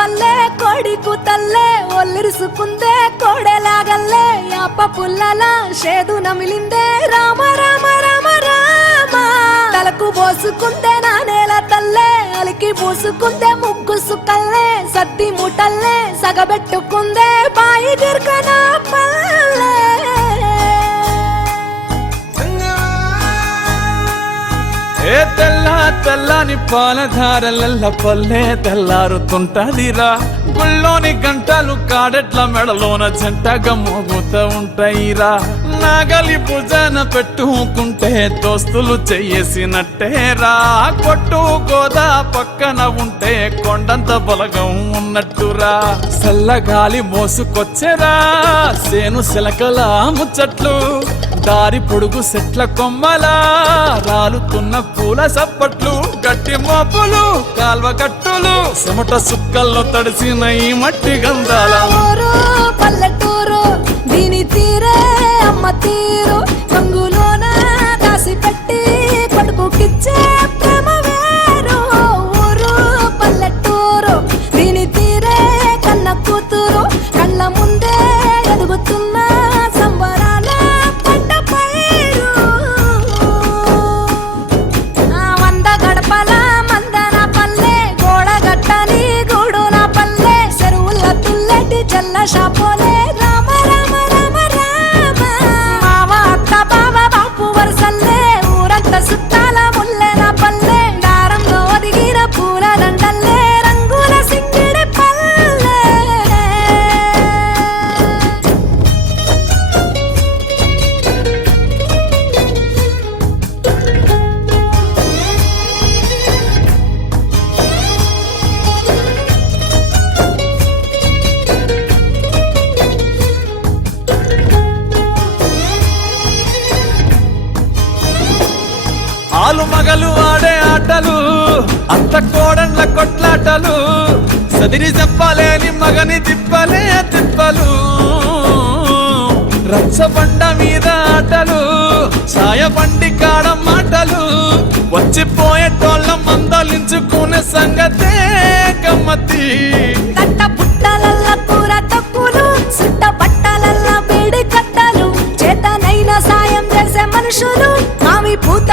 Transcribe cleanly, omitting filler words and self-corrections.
పల్లె కోడి కూతల్లే ఒల్లిరుసుకుందే కోడెలాగల్లే యాప పుల్లల షేదు నమిలిందే రామ రామ రామ రామ తలకు పోసుకుందే నా నేల తల్లే అలికి పూసుకుందే ముగ్గు సుక్కల్లే సద్ది ముటల్లే సగబెట్టుకుందే బాయి దిర్కన పల్లె ఏ తెల్ల తెల్లని పాలధారలల్ల పల్లె తెల్లారుతుంటదిరా గుళ్ళోని గంటలు కాడెట్ల మెడలోన జంటగా మోగుతూ ఉంటాయిరా నాగలి భుజాన పెట్టుకుంటే దోస్తులు చెయ్యేసినట్టేరా కొట్టు గోదా పక్కన ఉంటే కొండంత బలగం ఉన్నట్టురా చల్లగాలి మోసుకొచ్చెరా సేను సిలకల ముచ్చట్లు దారి పొడుగు సెట్ల కొమ్మలా రాలుతున్న పూల సప్పట్లు గట్టి మోపులు కాల్వ గట్టులు చెమట సుక్కల్లో తడిసిన ఈ మట్టి గంధాల ఊరు పల్లెటూరు దీని తీరే అమ్మ తీరు కంగులోన దాసి పెట్టి కొడుకుకిచ్చే ప్రేమ వేరు ఊరు పల్లెటూరు దీని తీరే కన్న కూతురు కళ్ళ ముందే ఎదుగుతున్న సంబరాల పంట పైరు వంద గడపల మందన పల్లె గోడగట్టని గూడు నా పల్లె చెరువుల తుల్లెటి జల్ల షాపోలే రామ రామ రామ రామ మావ అత్త బావ బాపు వరసల్లే ఊరంత సుట్టాల ముల్లె నా పల్లె దారంలో ఒదిగిన పూల దండల్లే రంగుల సింగిడి పల్లె ఆలు మగలు ఆడే ఆటలు అత్త కోడళ్ళ కొట్లాటలు సదిరి చెప్పలేని మగని తిప్పలే తిప్పలు రచ్చబండ మీద ఆటలు ఛాయబండి కాడ మాటలు వచ్చిపోయేటోళ్ళ మందలించుకునే సంగతే గమ్మతి కట్ట పుట్టలల్ల కూర తక్కువలు సుట్ట బట్టలల్ల వేడి కట్టలు చేతనైన సాయం చేసే మనుషులు మావి పూత